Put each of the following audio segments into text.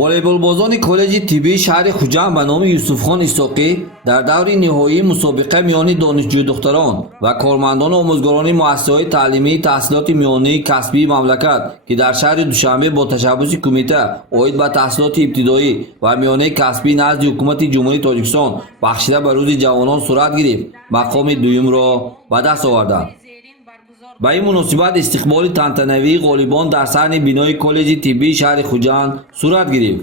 волейболбозони коллеҷи тиббии шаҳри хуҷанд ба номи Юсуфхон Исоқӣ дар даври ниҳоии мусобиқа миёни донишҷӯ-духтарон ва кормандони омӯзгорони муассисаҳои таълимии таҳсилоти миёнии касбии мамлакат, ки дар шаҳри Душанбе бо ташаббуси Кумита оид ба таҳсилоти ибтидоӣ ва миёнаи касбӣ назди ҳукумати Ҷумҳурии Тоҷикистон бахшида ба Рӯзи ҷавонон сурат гирифт, мақоми дуюмро ба даст оварданд. ба ин муносибат истиқболи тантанавии ғолибон дар саҳни бинои коллеҷи тиббии шаҳри Хуҷанд сурат гирифт.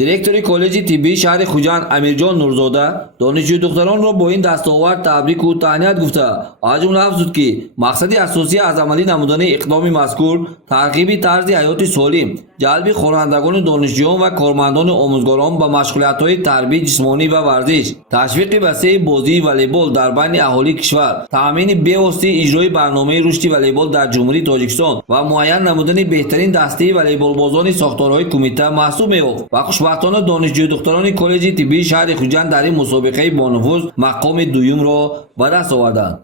директори коллеҷи тиббии шаҳри Хуҷанд Амирҷон Нурзода донишҷӯ-духтаронро бо ин дастовард табрику таҳният гуфта, аз ҷумла афзуд, ки мақсади асосӣ аз амалӣ намудани иқдоми мазкур тарғиби тарзи ҳаёти солим, ҷалби хонандагони донишҷӯён ва кормандони омӯзгорон ба машғулиятҳои тарбияи ҷисмонӣ ва варзиш, ташвиқи васеъи бозии волейбол дар байни аҳолии кишвар, таъмини бевоситаи иҷрои барномаи рушди волейбол дар Ҷумҳурии Тоҷикистон ва муайян намудани беҳтарин дастаи волейболбозони сохторҳои кумита маҳсуб меёфт ва хушбахтона донишҷӯ-духтарони коллеҷи тиббии шаҳри Хуҷанд дар ин мусобиқаи бонуфуз мақоми дуюмро ба даст оварданд.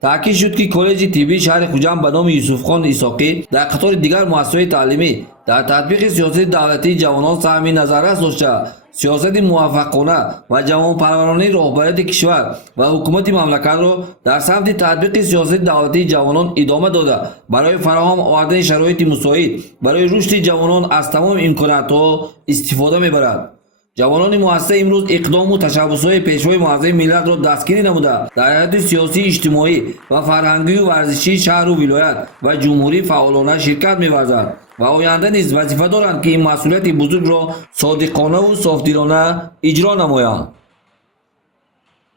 таъкид шуд, ки коллеҷи тиббии шаҳри Хуҷанд ба номи Юсуфхон Исоқӣ дар қатори дигар муассисаҳои таълимӣ дар татбиқи сиёсати давлатии ҷавонон саҳми назаррас дошта, сиёсати муваффақона ва ҷавонпарваронаи роҳбарияти кишвар ва ҳукумати мамлакатро дар самти татбиқи сиёсати давлатии ҷавонон идома дода, барои фароҳам овардани шароити мусоид барои рушди ҷавонон аз тамоми имкониятҳо истифода мебарад. ҷавонони муассиса имрӯз иқдому ташаббусҳои пешвои муаззами миллатро дастгирӣ намуда, дар ҳаёти сиёсӣ, иҷтимоӣ ва фарҳангию варзишии шаҳру вилоят ва ҷумҳурӣ фаъолона ширкат меварзанд ва оянда низ вазифа доранд, ки ин масъулияти бузургро содиқонаву софдилона иҷро намоянд.